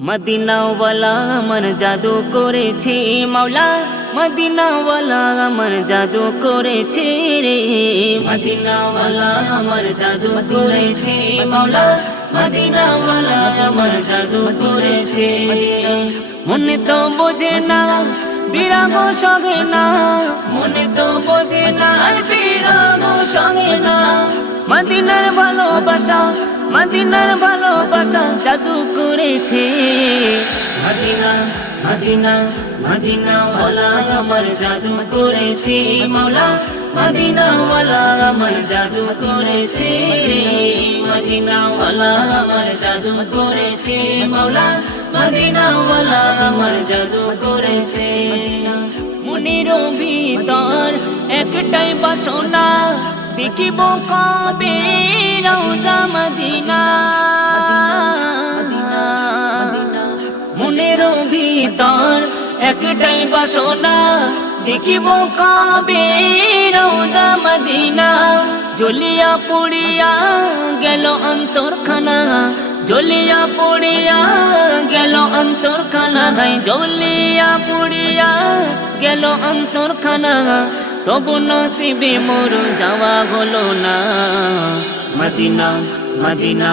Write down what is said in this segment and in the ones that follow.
মদিনাওয়ালা আমার জাদু করেছে, মাওলা। মদিনাওয়ালা আমার জাদু করেছে রে। মদিনাওয়ালা আমার জাদু করেছে, মাওলা। মদিনাওয়ালা আমার জাদু করেছে। মনে তো বোঝে না বিরাগ সঙ্গে না। মনে তো বোঝে না বিরাগ সঙ্গে না। মদিনার ভালোবাসা মদিনার ভালোবাসা জাদু করেছে। মদিনা মদিনা মদিনা ওয়ালা আমার জাদু করেছে। মাওলা মদিনা ওয়ালা আমার জাদু করেছে। মদিনা ওয়ালা আমার জাদু করেছে। মাওলা মদিনা ওয়ালা আমার জাদু করেছে। মনির ভিতর একটাই বাসনা দেখিব কবে রওজা মদিনা। মনের ভিতর একটাই বাসনা, দেখিব কবে রওজা মদিনা। জ্বলিয়া পুড়িয়া গেল অন্তরখানা, জ্বলিয়া পুড়িয়া গেল অন্তরখানা। গাই জ্বলিয়া পুড়িয়া গেল অন্তরখানা। তবু নসিবে মোর যাওয়া হলো না। মদিনা মদিনা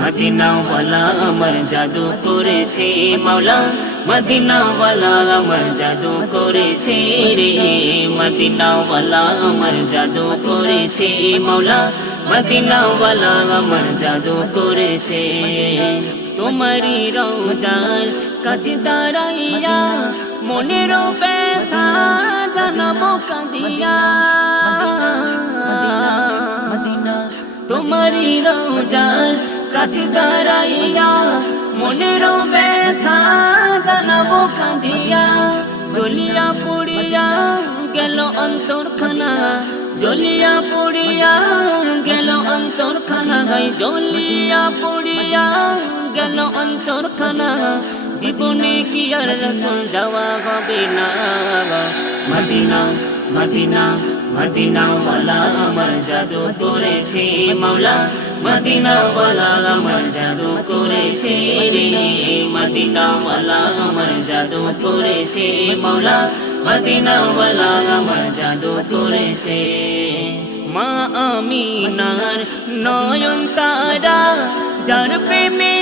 মদিনা ওয়ালা আমার জাদু করেছে মাওলা। মদিনা ওয়ালা আমার জাদু করেছে রে। মদিনা ওয়ালা আমার জাদু করেছে মাওলা। মদিনা ওয়ালা আমার জাদু করেছে। তোমারি রওজার কাছে দাঁড়াইয়া মনের ব্যথা জানাব কাঁদিয়া তোমারি রওজার কাছে দাঁড়াইয়া মনের ব্যথা জানাব কাঁদিয়া জ্বলিয়া পুড়িয়া গেল অন্তরখানা জ্বলিয়া পুড়িয়া গেল অন্তরখানা গাই জ্বলিয়া পুড়িয়া গেল অন্তরখানা জীবনে কি আর রসুল যাওয়া হবে না মদিনা মদিনা মদিনা ওয়ালা আমার জাদু করেছে মাওলা। মদিনা ওয়ালা আমার জাদু করেছে রে। মদিনা আমার জাদু করেছে মাওলা। মদিনা ওয়ালা আমার জাদু করেছে। মা আমিনার নয়ন তারা, যার প্রেমে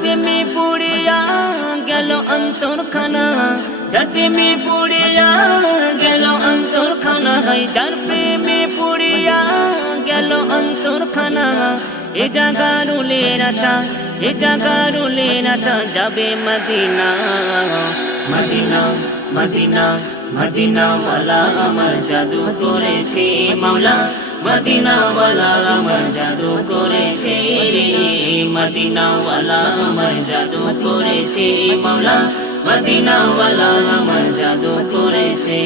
প্রেমে পুড়িয়া গেল অন্তরখানা প্রেমে পুড়িয়া গেল অন্তরখানা যার প্রেমে পুড়িয়া গেল অন্তরখানা। এ জাগার উলের আশা, এ জাগার উলের আশা, যাবে মদিনা মদিনা মদিনা মদিনা ওয়ালা আমার জাদু করেছে মাওলা। মদিনা ওয়ালা আমার জাদু করেছে রে মদিনা ওয়ালা আমার জাদু করেছে মৌলা মদিনাওয়ালা আমার জাদু করেছে।